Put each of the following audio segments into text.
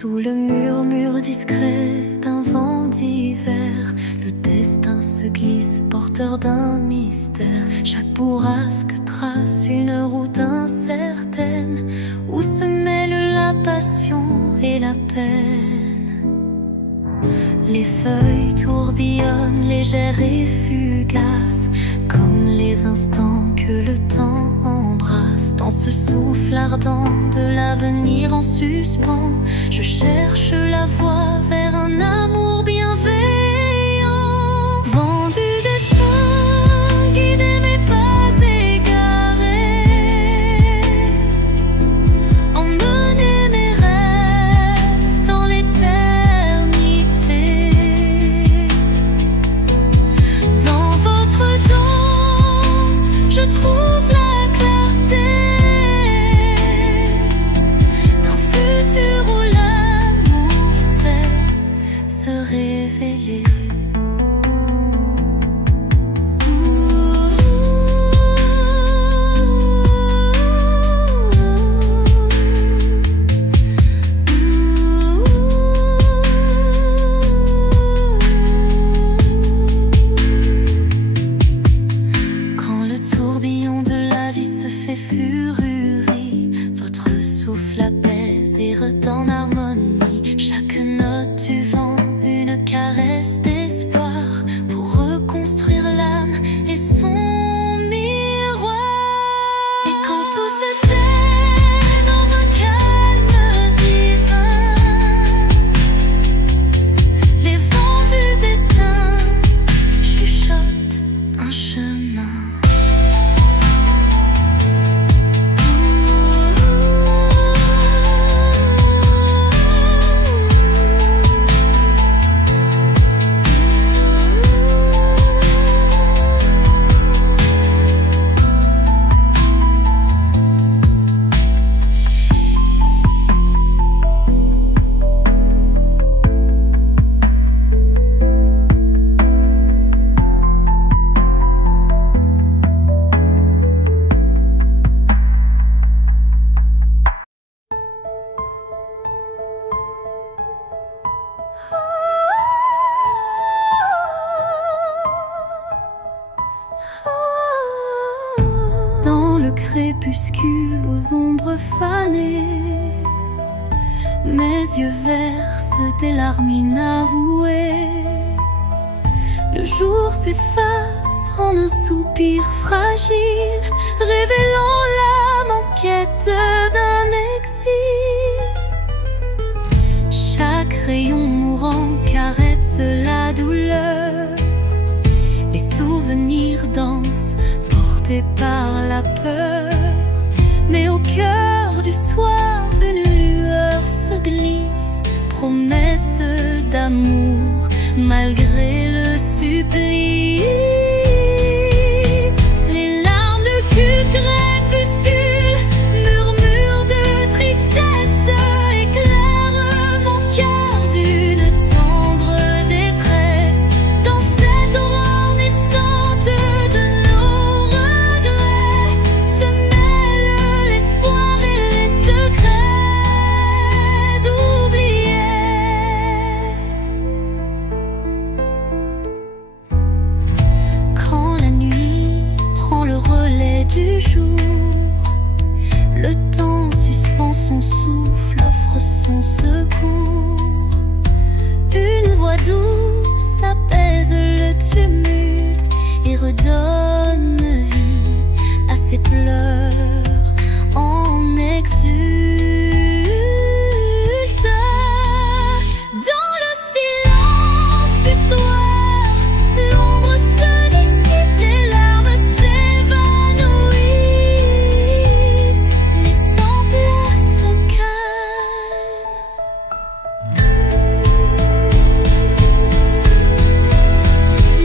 Sous le murmure discret d'un vent d'hiver, le destin se glisse, porteur d'un mystère. Chaque bourrasque trace une route incertaine, où se mêlent la passion et la peine. Les feuilles tourbillonnent, légères et fugaces, comme les instants que le temps embrasse. Dans ce souffle ardent de l'avenir en suspens, je cherche la voie vers un amour bienveillant. Vent du destin, guidez mes pas égarés, emmenez mes rêves dans l'éternité. Dans votre danse, je trouve la clarté d'un futur où l'amour sait se révéler. Quand le tourbillon de la vie se fait fururie, votre souffle apaise et redonne harmonie. Chaque note du vent, une caresse d'espoir, pour reconstruire l'âme et son miroir. Et quand tout se tait dans un calme divin, les vents du destin chuchotent un chemin. Dans le crépuscule aux ombres fanées, mes yeux versent des larmes inavouées. Le jour s'efface en un soupir fragile, révélant l'âme en quête d'un exil. Chaque rayon mourant caresse la douleur, les souvenirs dansent portés par la peur. Mais au cœur du soir, une lueur se glisse, promesse d'amour malgré le supplice. Les larmes de crépuscule, murmures de tristesse, éclairent mon cœur d'une tendre détresse. Dans cette aurore naissante de nos regrets, se mêlent l'espoir et les secrets oubliés. Quand la nuit prend le relais du jour, le temps suspend son souffle, offre son secours. Une voix douce apaise le tumulte et redonne vie à ses pleurs en exulte. Dans le silence du soir, l'ombre se dissipe, les larmes s'évanouissent, laissant place au calme.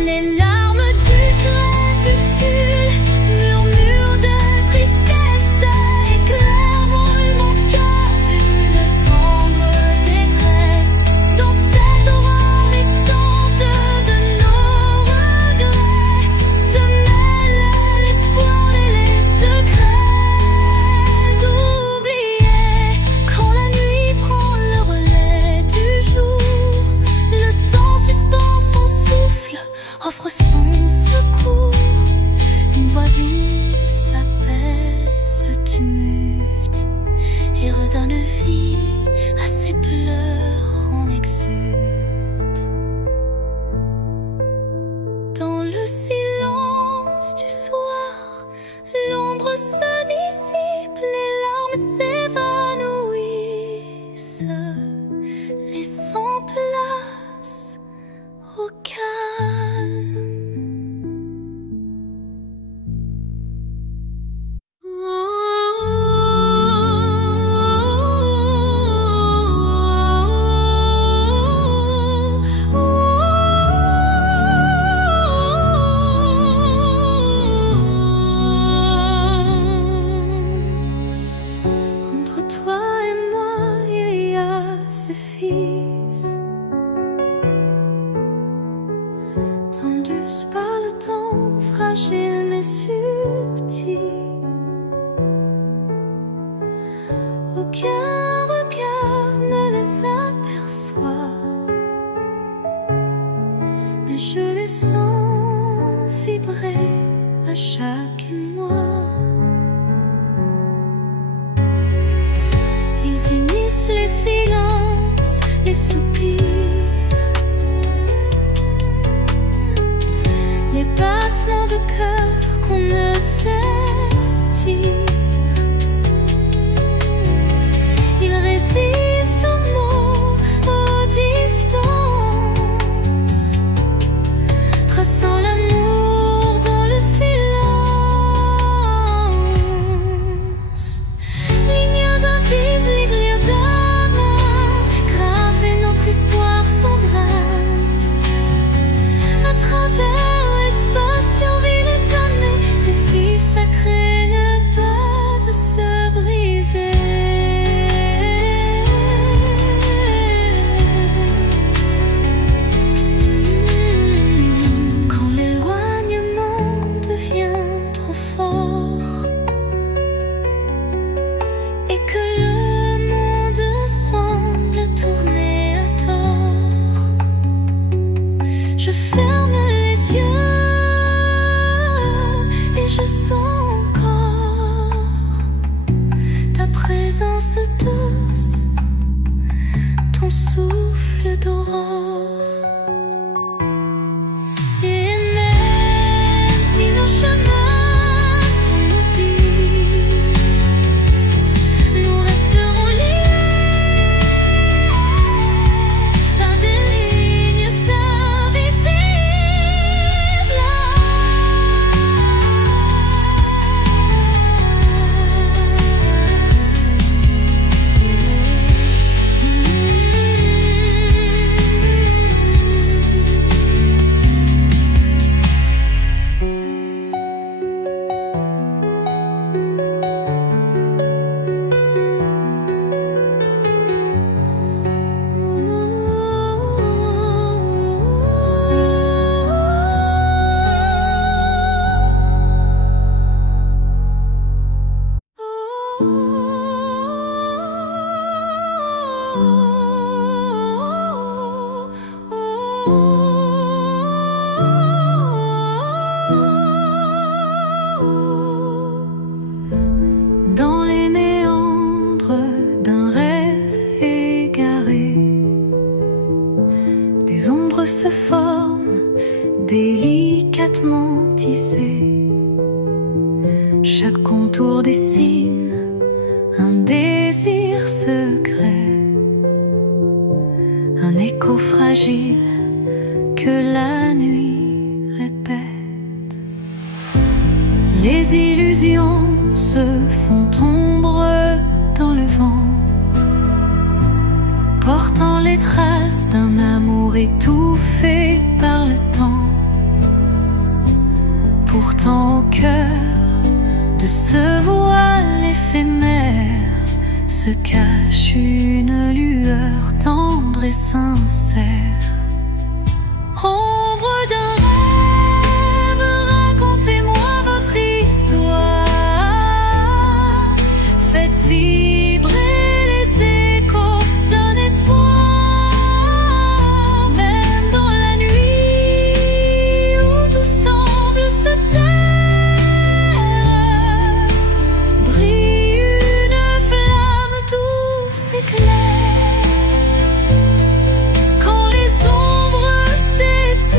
Les larmes du crépuscule, murmures de tristesse, éclairent mon cœur caresses, les silences, les soupirs, les battements de cœur qu'on ne sait dire. Il résiste aux mots, aux distances, traçant l'amour dans le silence. Lignes invises, lignes d'amour, graver notre histoire sans drame. À travers l'espace survit les années, ces filles sacrées ne peuvent se briser. Quand l'éloignement devient trop fort et que le monde semble tourner à tort, je ferme les yeux et je sens encore ta présence douce, ton souffle d'aurore. Et même si nos chemins sont mobiles, nous resterons liés par des lignes invisibles. Dans les méandres d'un rêve égaré, des ombres se forment, délicatement tissées. Chaque contour dessine un désir secret, un écho fragile que la nuit répète. Les illusions se font ombre dans le vent, portant les traces d'un amour étouffé par le temps. Pourtant au cœur de ce voile éphémère se cache une lueur tendre et sincère. Ombre d'un rêve, racontez-moi votre histoire. Faites vibrer les échos d'un espoir. Même dans la nuit où tout semble se taire, brille une flamme douce et claire. Quand les ombres s'éteignent,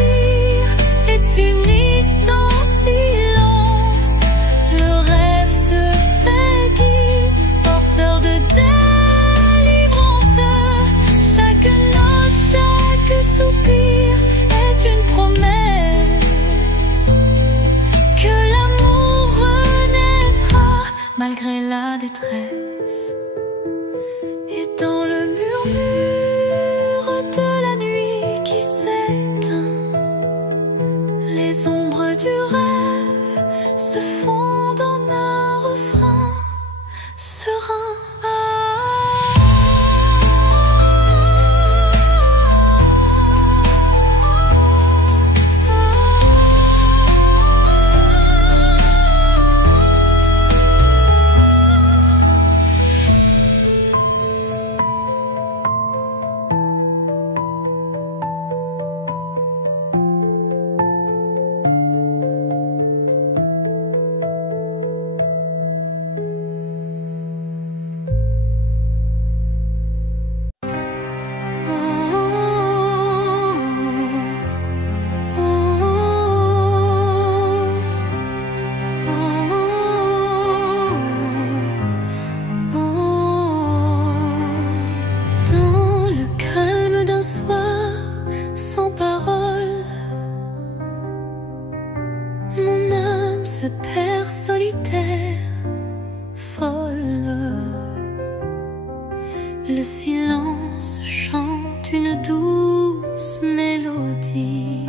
Le silence chante une douce mélodie,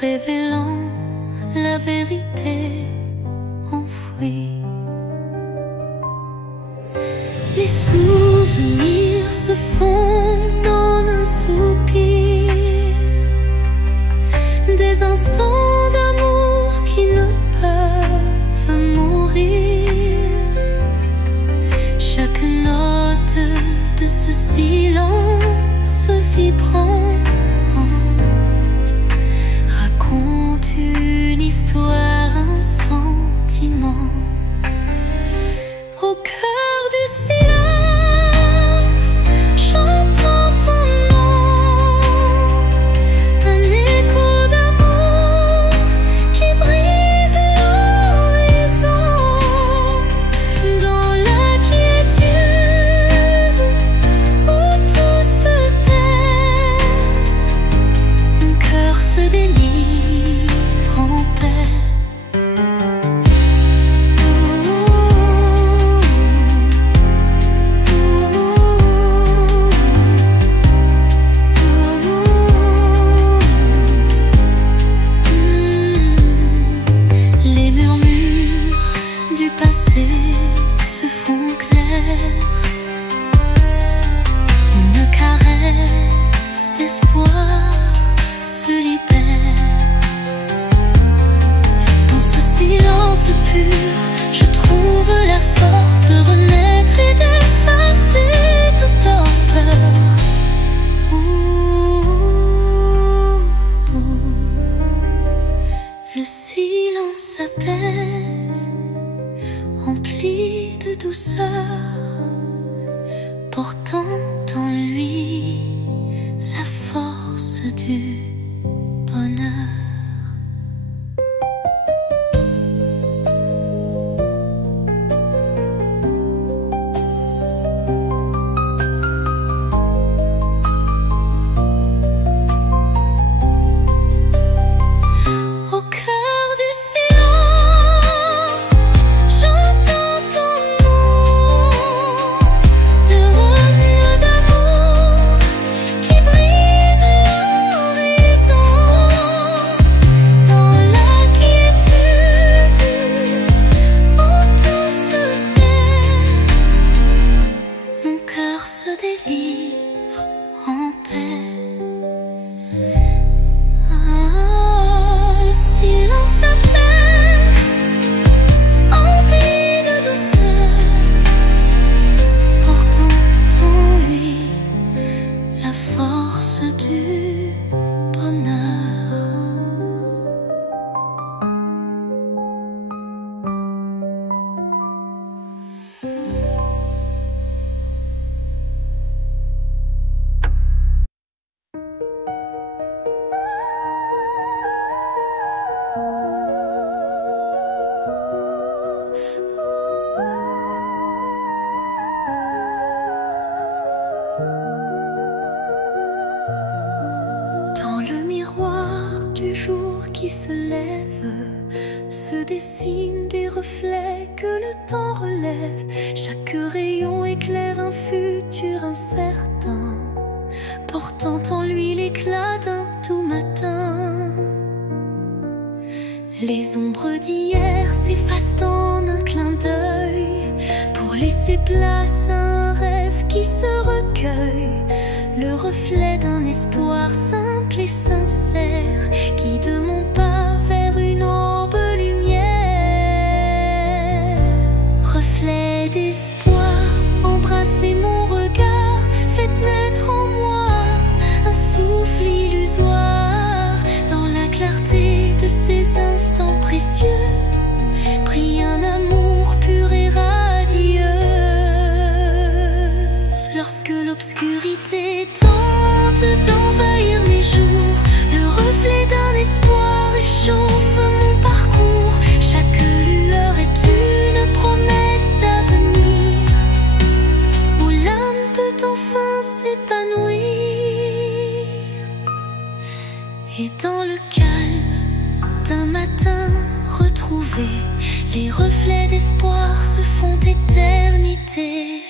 révélant la vérité enfouie. Les souvenirs se fondent en un soupir, des instants d'amour qui ne peuvent mourir. Chaque note de ce silence vibrant raconte une histoire, un sentiment. Au cœur du silence, j'entends ton nom, un écho d'amour qui brise l'horizon. Dans la quiétude où tout se tait, mon cœur se délivre en paix. Les murmures du passé se font clairs, une caresse d'espoir se libère. Dans ce silence pur, je trouve la force de renaître et d'effacer toute torpeur. Le silence apaise, rempli de douceur, portant en lui la force du bonheur. Au cœur du silence, j'entends ton nom, de règne d'amour qui brise l'horizon. Dans la quiétude où tout se tait, mon cœur se délivre en paix. Le silence apaise, empli de douceur, portant en lui la force du bonheur. Dans le miroir du jour qui se lève, se dessinent des reflets que le temps relève. Chaque rayon éclaire un futur incertain, portant en lui l'éclat d'un tout matin. Les ombres d'hier s'effacent en un clin d'œil, pour laisser place à un rêve qui se recueille. Le reflet d'un espoir simple et sincère, qui de mon pas vers une aube lumière. Reflet d'espoir, embrassez mon regard, faites naître en moi un souffle illusoire. Dans la clarté de ces instants précieux, brille un amour pur et radieux. Lorsque l'obscurité tente d'envahir mes jours, le reflet d'un espoir réchauffe mon parcours. Chaque lueur est une promesse d'avenir, où l'âme peut enfin s'épanouir. Et dans le calme d'un matin retrouvé, les reflets d'espoir se font éternité.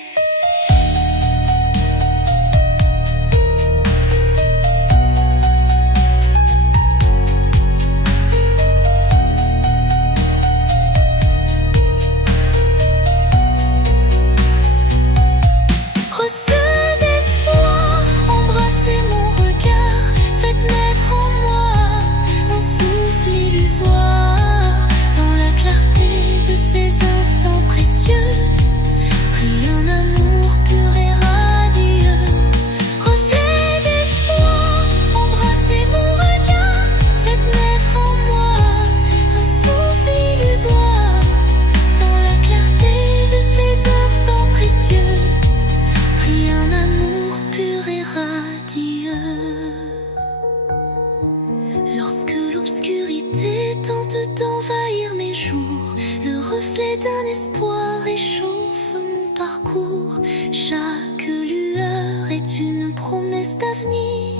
reflet d'un espoir réchauffe mon parcours. Chaque lueur est une promesse d'avenir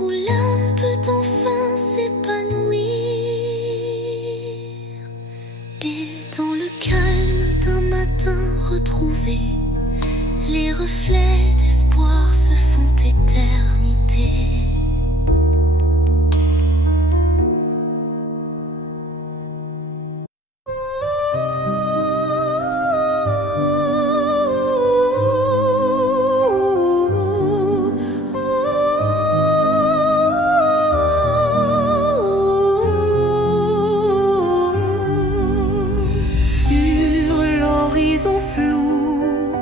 où l'âme peut enfin s'épanouir. Et dans le calme d'un matin retrouvé, les reflets d'espoir se font éternité. Flou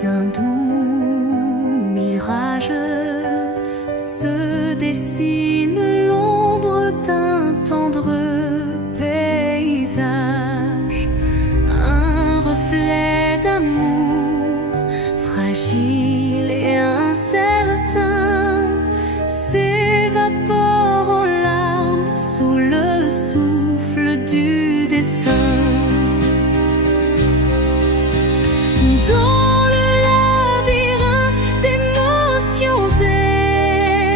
d'un doux mirage se dessine l'ombre d'un tendre paysage, un reflet d'amour fragile et incertain s'évapore en larmes sous le souffle du destin. Dans le labyrinthe d'émotions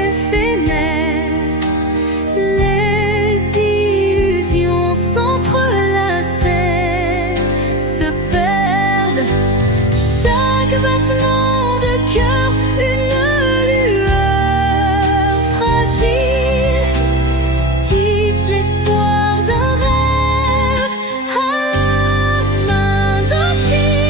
éphémères, les illusions s'entrelacent, se perdent. Chaque battement de cœur, une lueur fragile, tisse l'espoir d'un rêve à la main docile.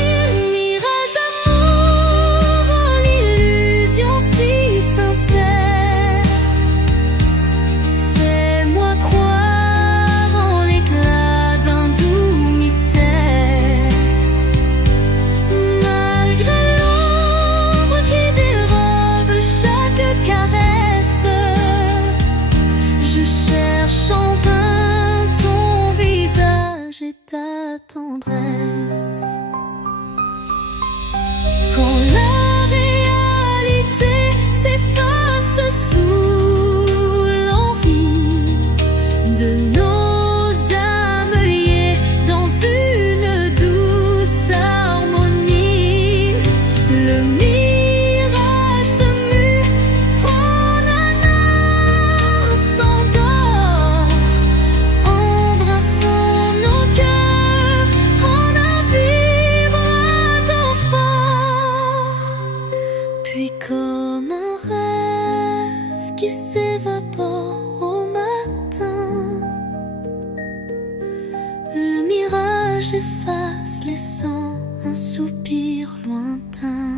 Ta tendresse. Quand la réalité s'efface sous l'envie de nos âmes liées dans une douce harmonie, le mirage se mue en un instant d'or, embrassant nos cœurs. Puis comme un rêve qui s'évapore au matin, le mirage efface laissant un soupir lointain.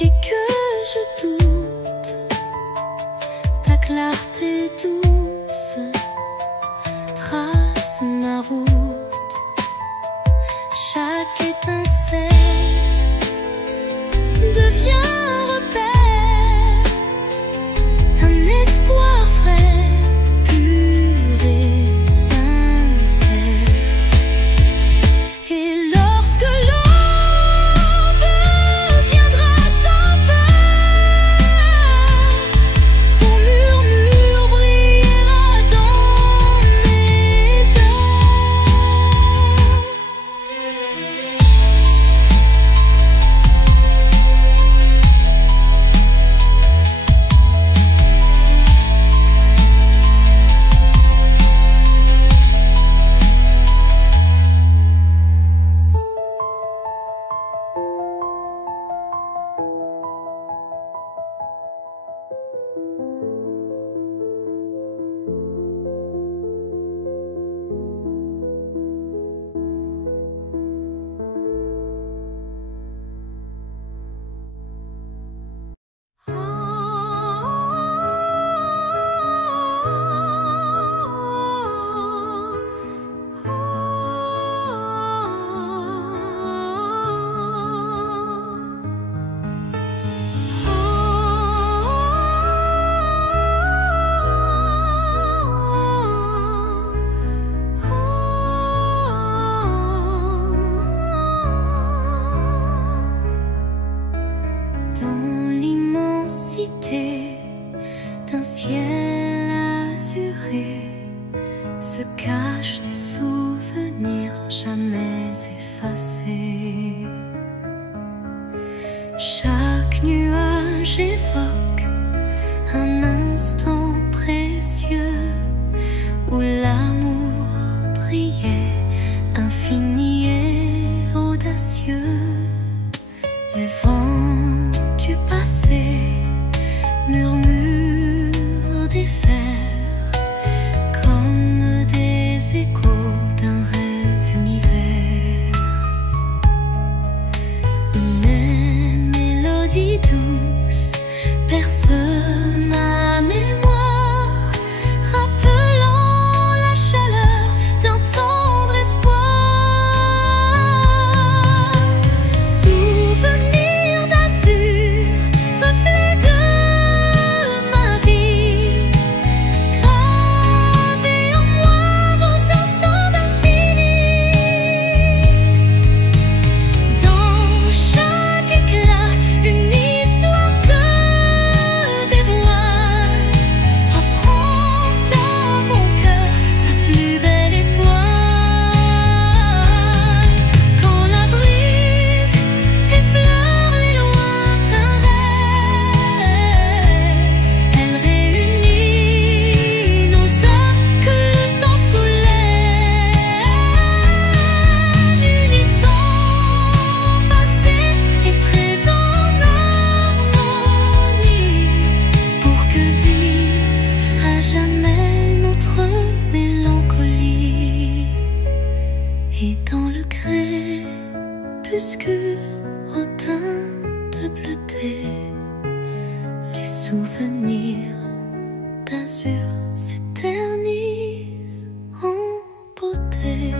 et que je doute. Ta clarté douce trace ma route. Chaque étincelle devient un repère, un espoir vrai, pur et sincère. Et lorsque l'aube viendra sans peur, ton murmure brillera dans mes heures. Dans l'immensité d'un ciel azuré se cachent des souvenirs jamais effacés. Chaque nuage évoque un instant précieux où l'amour brillait, infini et audacieux. Les vents du passé murmurent des vers comme des échos d'un rêve univers. Une mélodie douce berce ma mémoire, rappelant la chaleur d'un tendre espoir. Souvenir d'azur, reflet de ma vie, gravé en moi vos instants d'infini. Dans chaque éclat, une histoire se dévoile, offrant à mon cœur sa plus belle étoile. Quand la brise effleure les lointains rêves, elle réunit nos âmes que le temps soulève, unissant passé et présent en harmonie, pour que vive à jamais notre mélancolie. Et dans le crépuscule aux teintes bleutées, les souvenirs d'azur s'éternisent en beauté.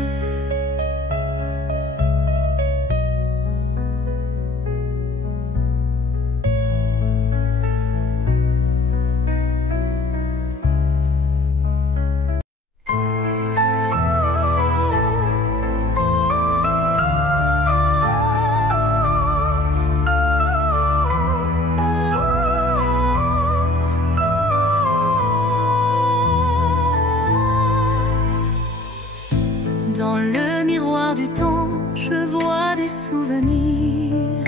Dans le miroir du temps, je vois des souvenirs,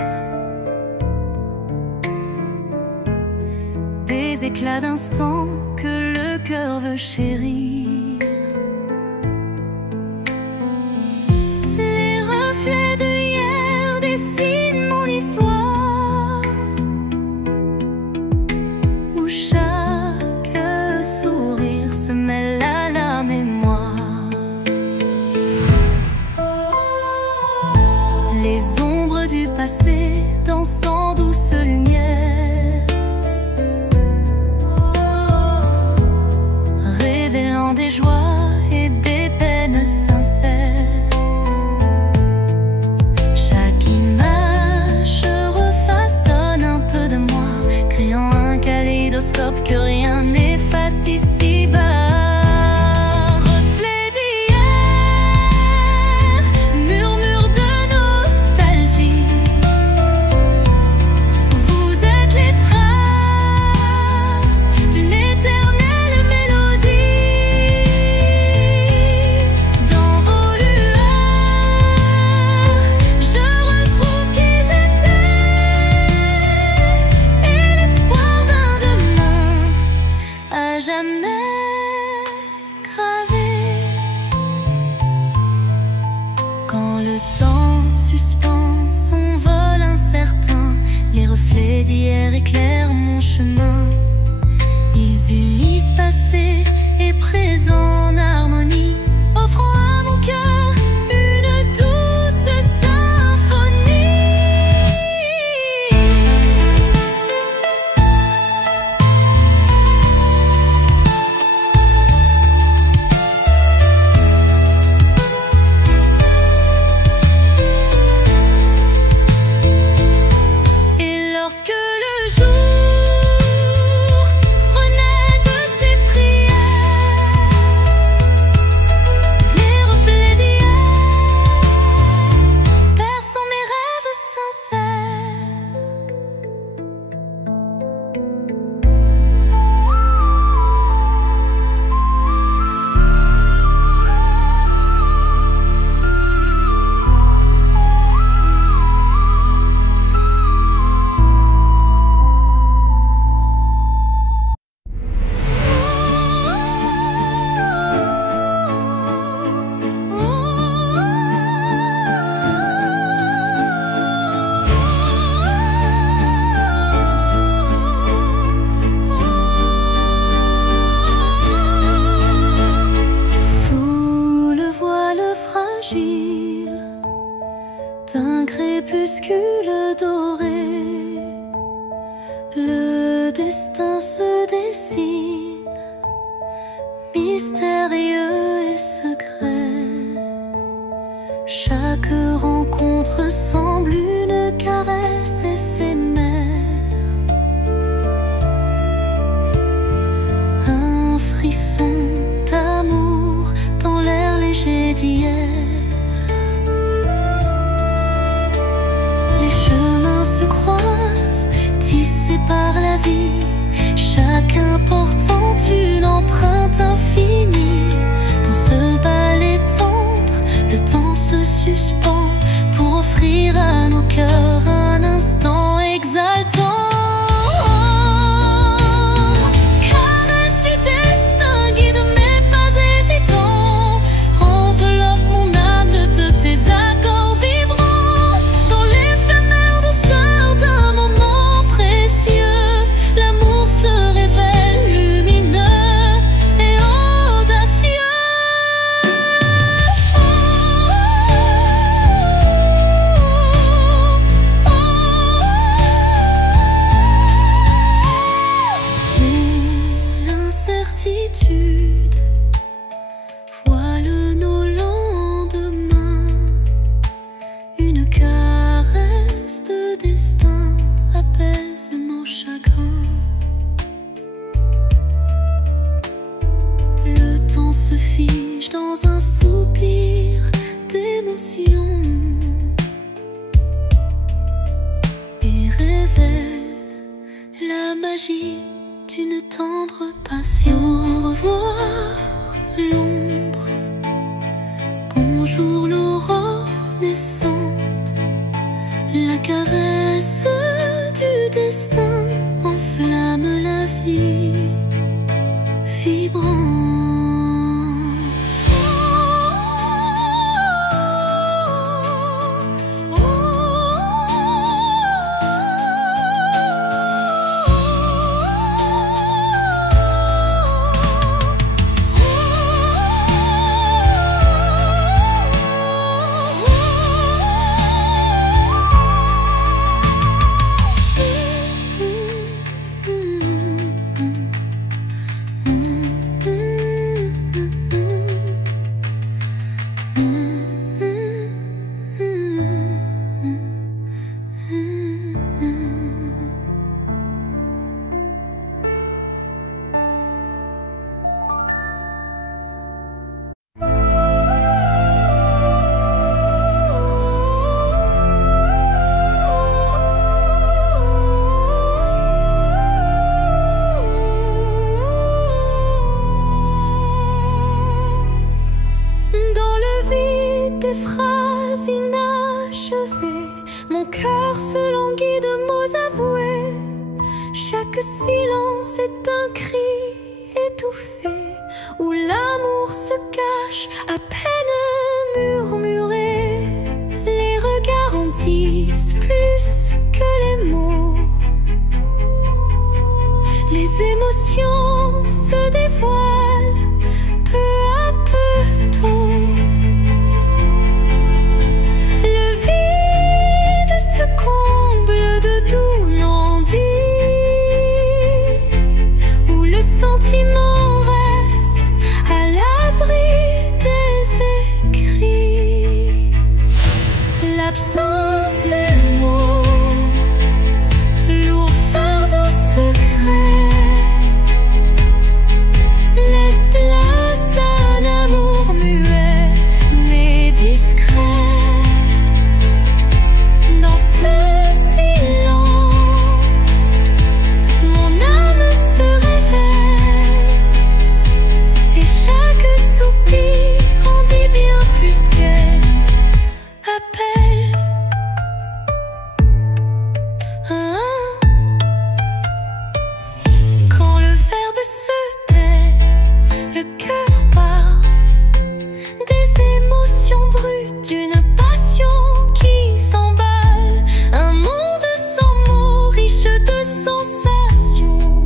des éclats d'instants que le cœur veut chérir. Les reflets de hier dessinent mon histoire, où chaque sourire se mêle à la mémoire. Les ombres du passé dansant douce lumière d'hier éclairent mon chemin. Ils unissent passé et présent en harmonie, offrant à mon cœur une douce symphonie. Et lorsque le jour renaît de ses prières, les reflets d'hier bercent mes rêves sincères. Sous le voile fragile d'un crépuscule doré, le destin se dessine, mystérieux et secret. Chaque rencontre semble une caresse éphémère, un frisson d'amour dans l'air léger d'hier. Les chemins se croisent, tissés par la vie, chacun portant une empreinte infinie. Dans ce ballet tendre, le temps se suspend pour offrir à nos cœurs un instant exaltant. Caresse du destin, guide mes pas hésitants, enveloppe mon âme de tes accords vibrants. Dans l'éphémère douceur d'un moment précieux, l'amour se révèle lumineux et audacieux. Où l'incertitude voile nos lendemains, une caresse de destin apaise nos chagrins. Le temps se fige dans un soupir d'émotion et révèle la magie d'une tendre passion. Au revoir l'ombre, bonjour l'aurore naissante, la caresse du destin enflamme la vie vibrante. Des phrases inachevées, mon cœur se languit de mots avoués. Chaque silence est un cri étouffé, où l'amour se cache à peine murmuré. Les regards en disent plus que les mots. émotions se dévoilent peu à peu tôt. Le vide se comble de doux non-dits, où le sentiment reste à l'abri des écrits. L'absence des mots, lourd fardeau secret, laisse place à un amour muet mais discret. Dans ce silence, mon âme se révèle, et chaque soupir en dit bien plus qu'elle appelle. Quand le verbe se tait, le cœur bat, des émotions brutes, d'une passion qui s'emballe, un monde sans mots, riche de sensations,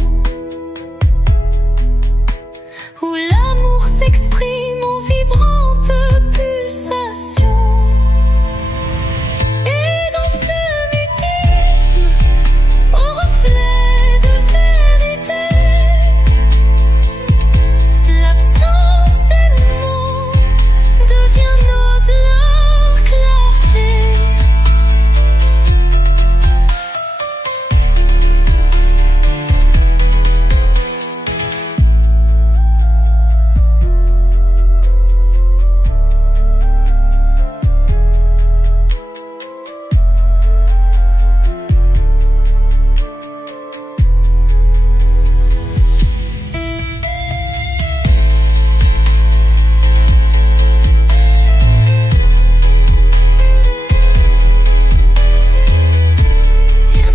où l'amour s'exprime en vibrantes pulsations. Et dans ce mutisme, au reflet de vérité, l'absence des mots devient notre clarté.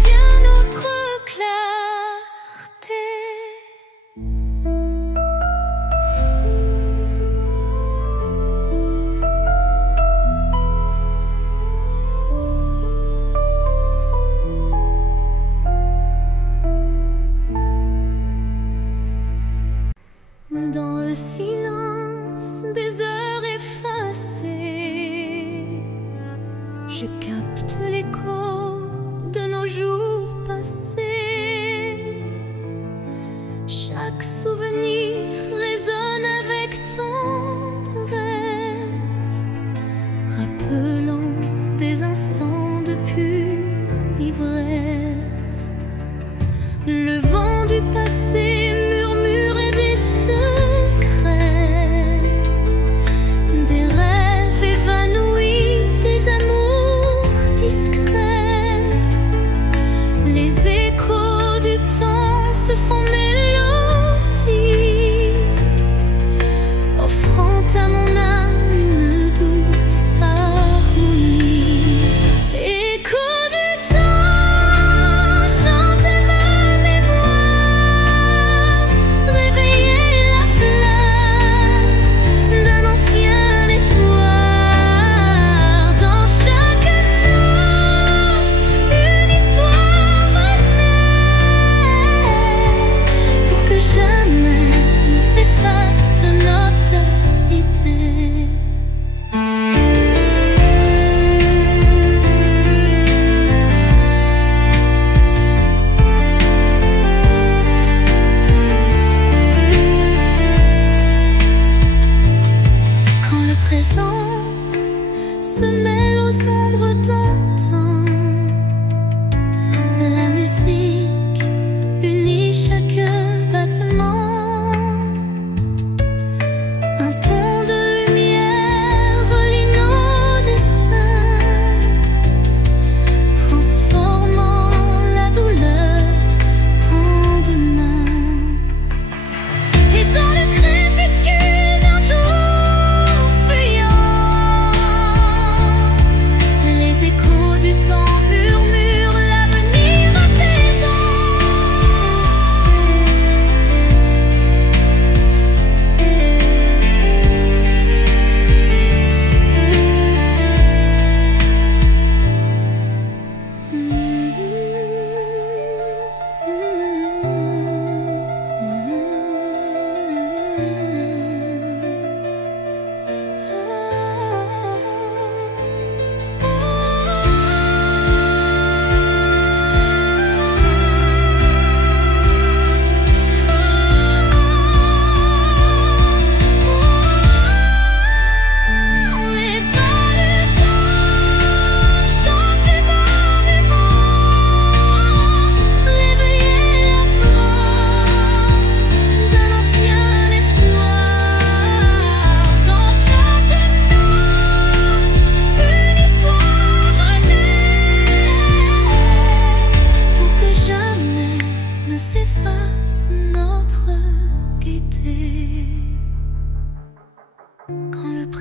Vient notre clarté. Dans le silence des heures effacées, je capte l'écho de nos jours passés. Chaque souvenir résonne avec tendresse, rappelant des instants de pure ivresse. Le vent du passé murmurait des secrets, des rêves évanouis, des amours discrets. Les échos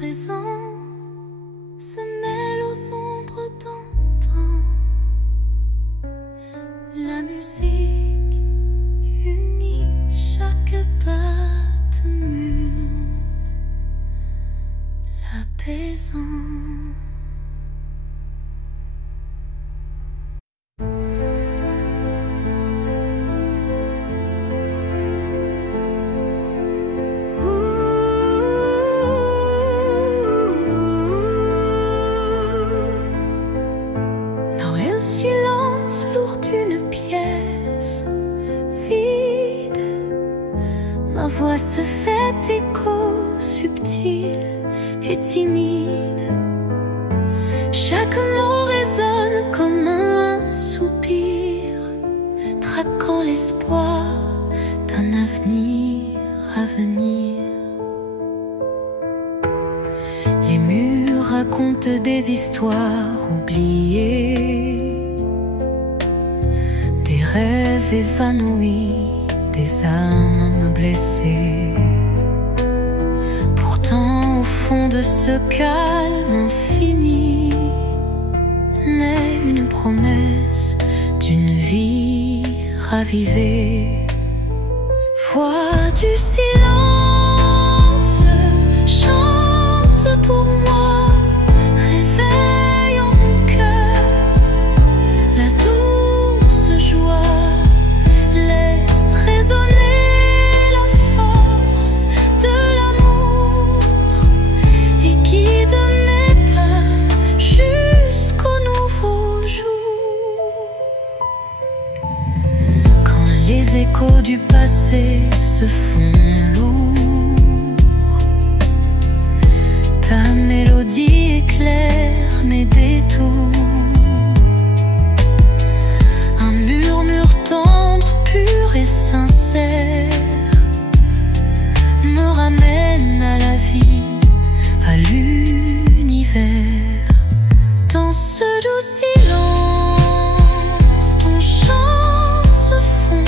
présent se mêle aux ombres d'antan. La musique unit chaque battement, l'apaisant. Silence lourd d'une pièce vide, ma voix se fait écho subtil et timide. Chaque mot résonne comme un soupir, traquant l'espoir d'un avenir à venir. Les murs racontent des histoires oubliées, des rêves évanouis, des âmes blessées. Pourtant, au fond de ce calme infini, naît une promesse d'une vie ravivée. Voix du silence, chante pour moi, réveille en mon cœur la douce joie, laisse résonner la force de l'amour et guide mes pas jusqu'au nouveau jour. Quand les échos du passé se font lourds, ta mélodie éclaire mes détours. Un murmure tendre, pur et sincère me ramène à la vie, à l'univers. Dans ce doux silence, ton chant se fond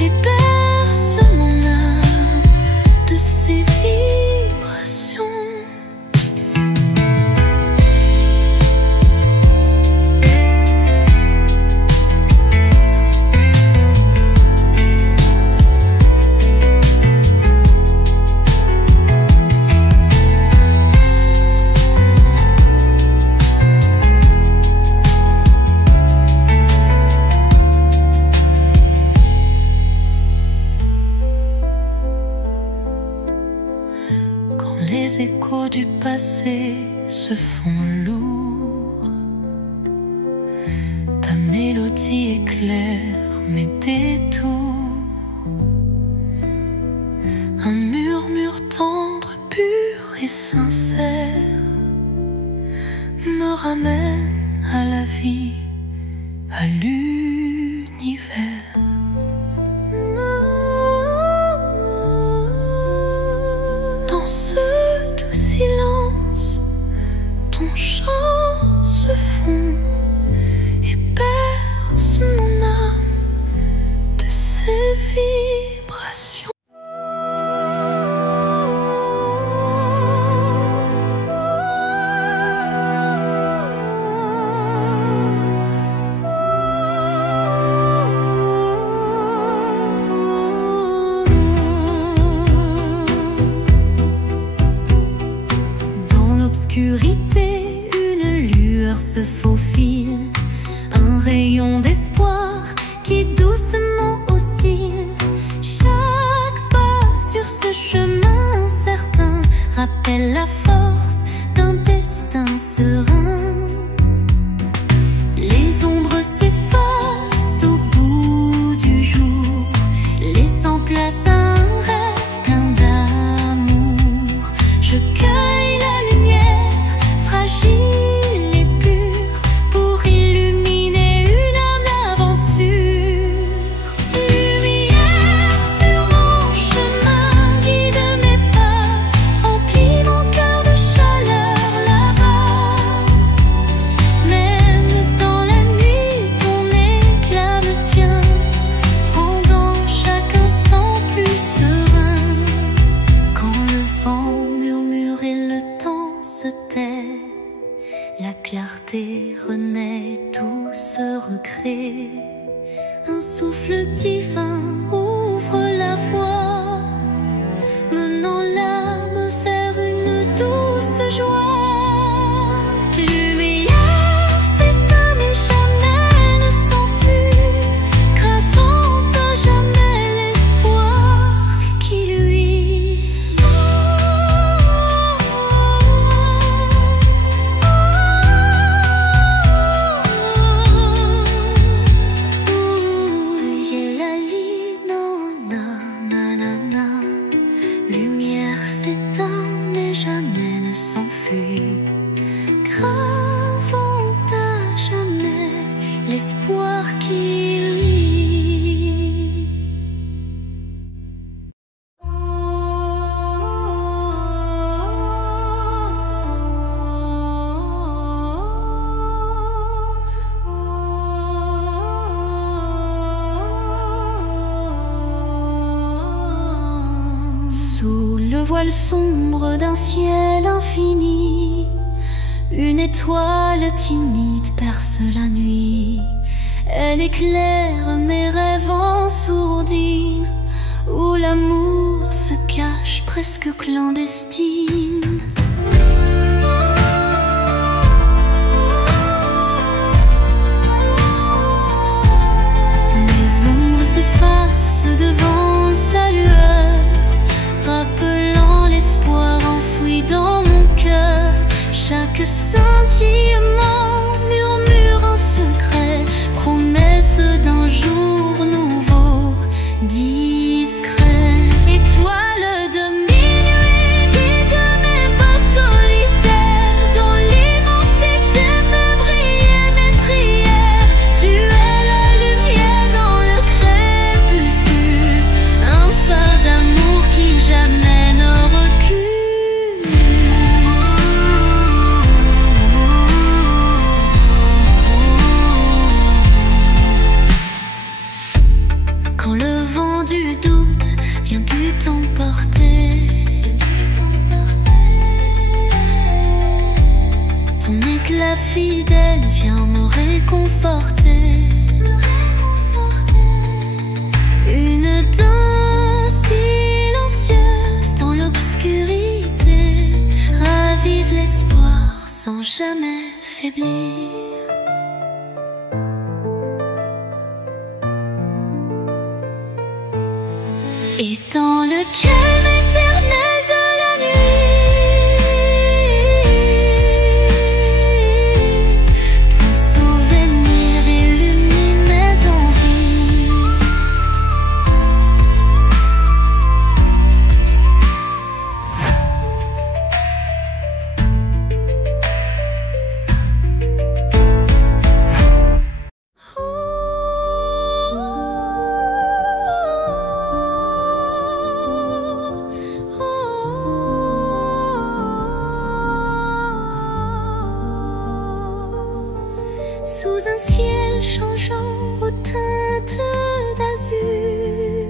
et berce mon âme de ses vibrations. Quand les échos du passé se font lourds, ta mélodie éclaire mes détours. Un murmure tendre, pur et sincère me ramène à la vie, à l'univers. Dans ce doux silence, ton chant se fond et berce mon âme de ses vibrations. L'obscurité, une lueur se faufile, un rayon d'espoir qui doucement oscille. Chaque pas sur ce chemin incertain rappelle la force d'un destin serein. Les ombres s'effacent au bout du jour, laissant place à un rêve plein d'amour. Je cueille la lumière fragile et pure pour illuminer une âme recrée. Un souffle divin ouvre la voie, menant l'âme vers une douce joie. Lumière s'éteint mais jamais ne s'enfuit, gravant à jamais l'espoir qui luit. Lumière s'éteint mais jamais ne s'enfuit, gravant à jamais l'espoir qui luit. Sous le voile sombre d'un ciel infini, une étoile timide perce la nuit. Elle éclaire mes rêves en sourdine, où l'amour se cache presque clandestine. Les ombres s'effacent devant sa lueur, rappelant l'espoir enfoui dans mon cœur. Chaque scintillement murmure un secret, promesse d'un jour nouveau, discret. Étoile de minuit, guide mes pas solitaires, dans l'immensité fait briller mes prières. Tu es la lumière dans le crépuscule, un phare d'amour qui jamais ne recule. Quand le vent du doute vient du t'emporter, ton éclat fidèle vient me réconforter. Une danse silencieuse dans l'obscurité ravive l'espoir sans jamais faiblir. Et dans le calme éternel de la nuit, ton souvenir illumine mes envies. Sous un ciel changeant aux teintes d'azur,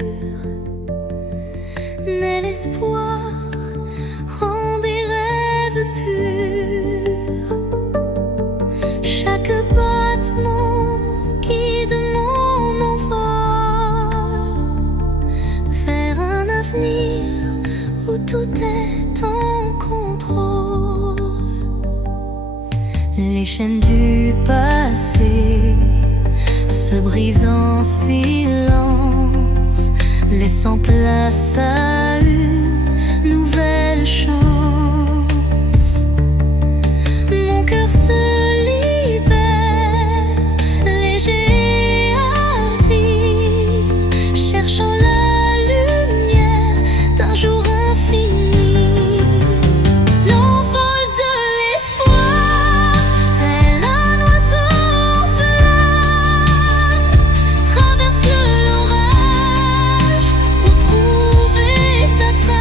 naît l'espoir en des rêves purs. Chaque battement guide mon envol vers un avenir où tout est en contrôle. Les chaînes du passé se brisent en silence, laissant place à une nouvelle chance. Mon cœur se libère, léger et hardi, cherchant la lumière d'un jour infini. L'envol de l'espoir, tel un oiseau en flamme, traverse l'orage pour trouver sa trace.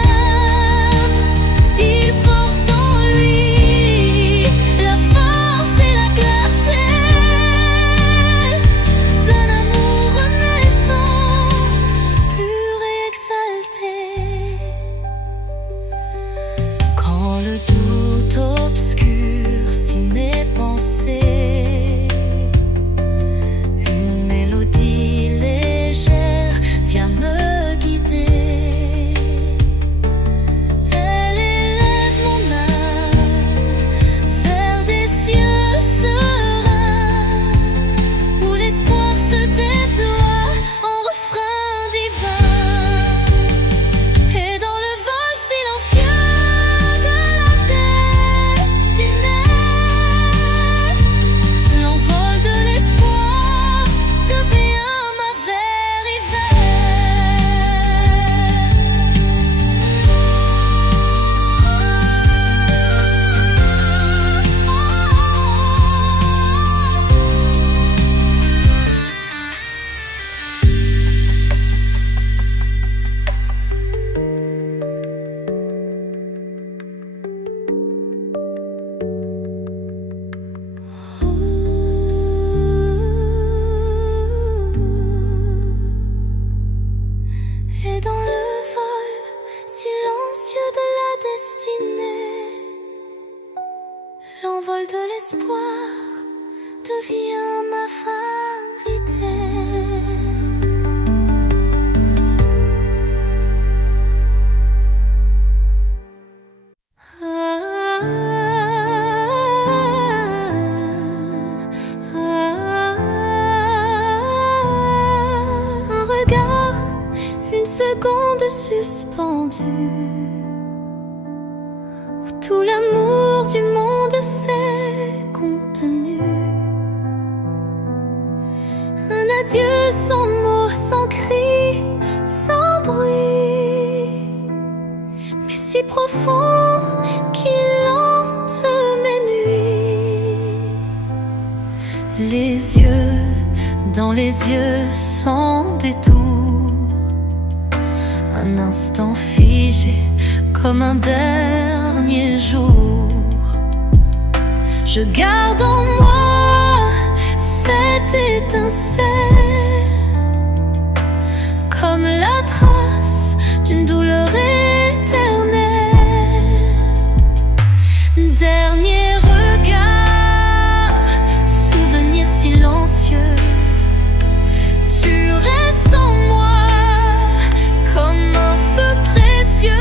secondes suspendues, où tout l'amour du monde s'est contenu. Un adieu sans mots, sans cri, sans bruit, mais si profond qu'il hante mes nuits. Les yeux dans les yeux sans détour, un instant figé comme un dernier jour. Je garde en moi cette étincelle, comme la trace d'une douleur éternelle. Dernier regard, souvenir silencieux, tu restes en moi comme un feu précieux.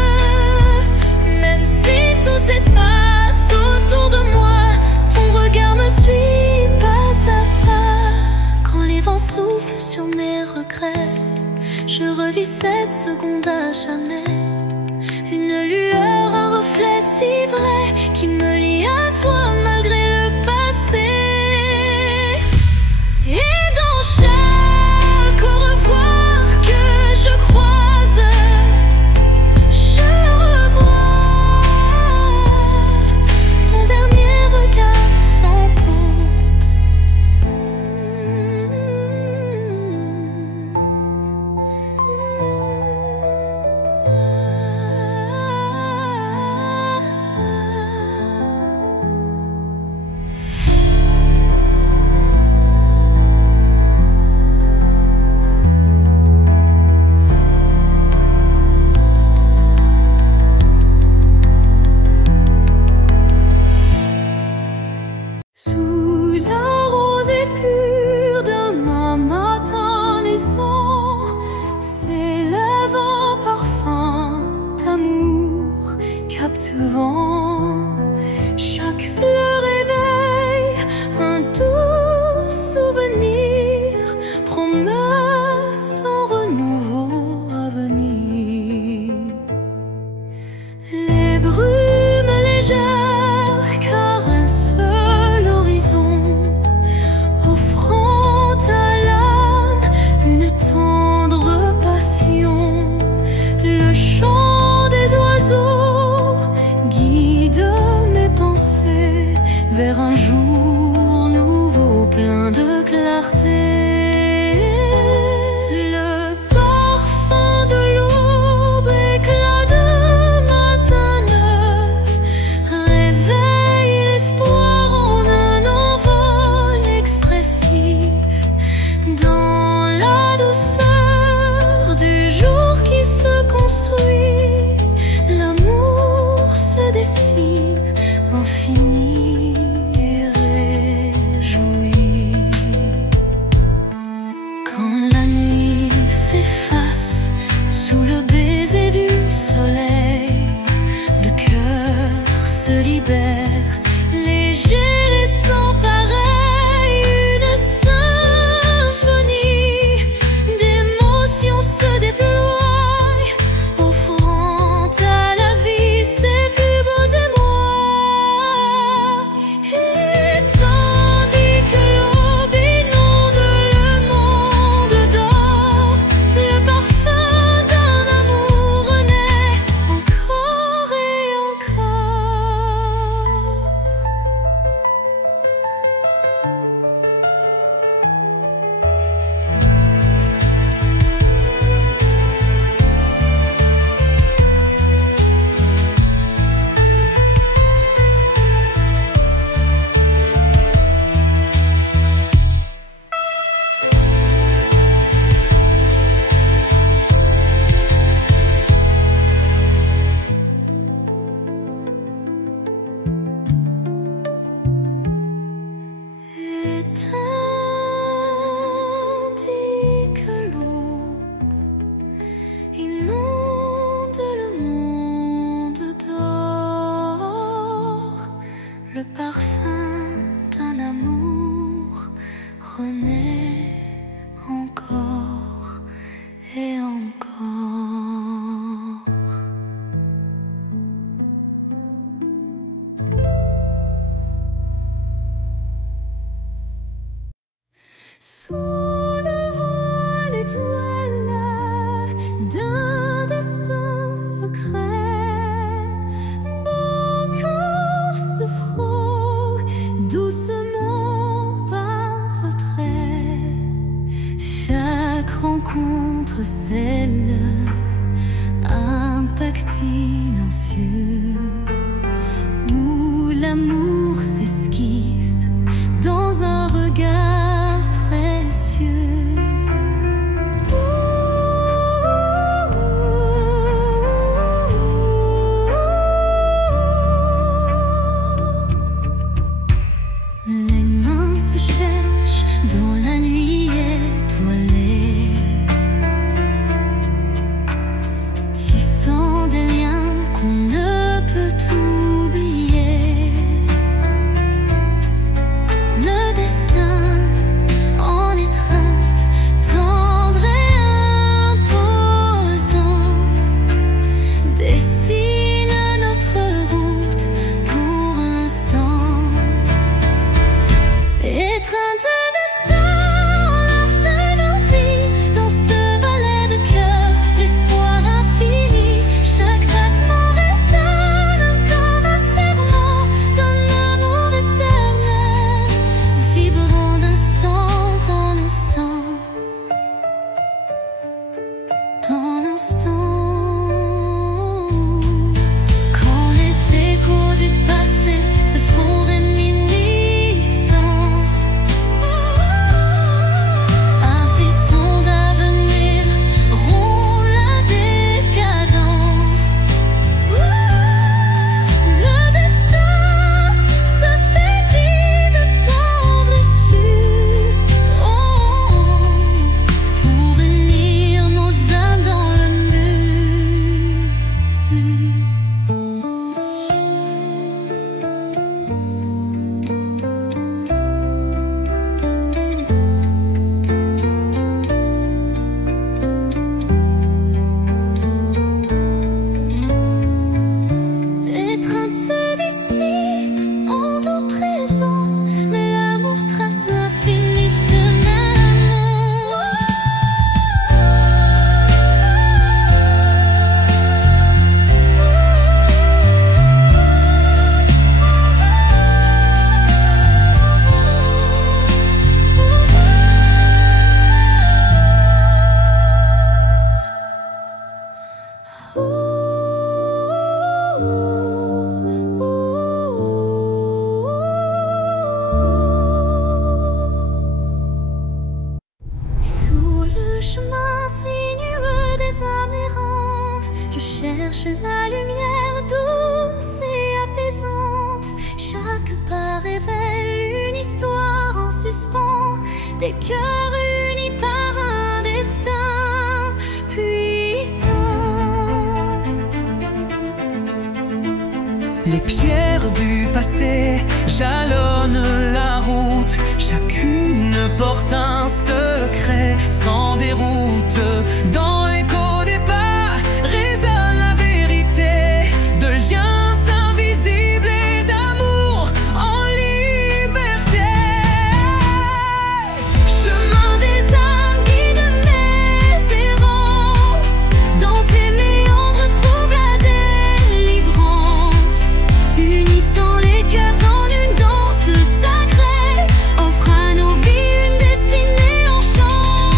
Même si tout s'efface autour de moi, ton regard me suit pas à pas. Quand les vents soufflent sur mes regrets, je revis cette seconde à jamais. Une lueur, un reflet si vrai qui me lie à toi malgré le passé. Et dans chaque au revoir que je croise, je revois ton dernier regard sans pause. Sous la rosée pure d'un matin naissant, s'élève un parfum d'amour captivant. Chaque fleur éveille un doux souvenir, promesse d'un renouveau à venir. Les brumes légères caressent l'horizon, offrant à l'âme une tendre passion. Le chant des oiseaux guide mes pensées vers un jour nouveau plein de clarté. Le parfum de l'aube, éclat de matin neuf, réveille l'espoir en un envol expressif. Dans la douceur du jour qui se construit, l'amour se dessine infini et réjoui. Quand la nuit s'efface sous le baiser du soleil, le cœur se libère, léger et sans pareil. Une symphonie d'émotions se déploie, offrant à la vie ses plus beaux émois. Et tandis que l'aube inonde le monde rencontre scelle un pacte silencieux où l'amour s'esquisse dans un regard précieux. Les mains se cherchent dans la nuit étoilée, tissant des liens qu'on ne peut oublier. Le destin en étreinte, tendre et imposant, dessine notre route pour l'instant. Étreinte de destin, enlace nos vies dans ce ballet de cœur, l'espoir infini. Chaque battement résonne comme un serment d'un amour éternel, vibrant d'instant en instant, en instant. Quand les échos du passé se font réminiscence, un frisson d'avenir rompt la décadence. Le destin se fait guide tendre sur pour unir nos âmes dans le mur. Étreinte se dissipe en doux présent, mais l'amour trace l'infini chemin Sous le chemin sinueux des âmes errantes, je cherche la lumière douce et apaisante. Chaque pas révèle une histoire en suspens, des cœurs unis par un destin puissant. Les pierres du passé jalonnent la route, chacune porte un secret sans déroute. Dans l'écho des pas résonne la vérité de liens invisibles et d'amour en liberté. Chemin des âmes, guide mes errances, dans tes méandres trouve la délivrance, unissant les cœurs en une danse sacrée, offre à nos vies une destinée enchantée.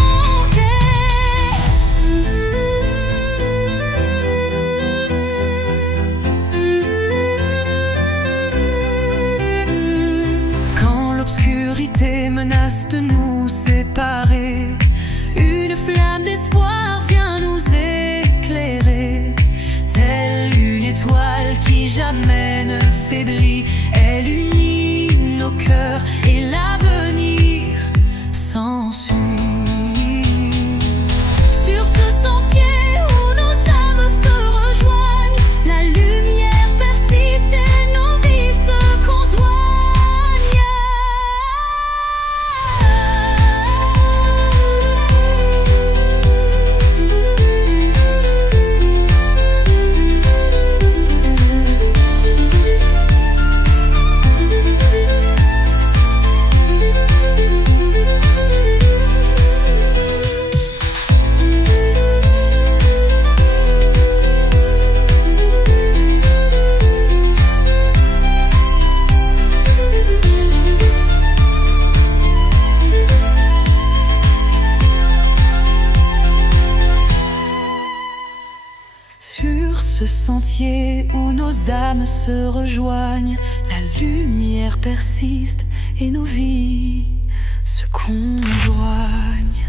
ce sentier où nos âmes se rejoignent, la lumière persiste et nos vies se conjoignent.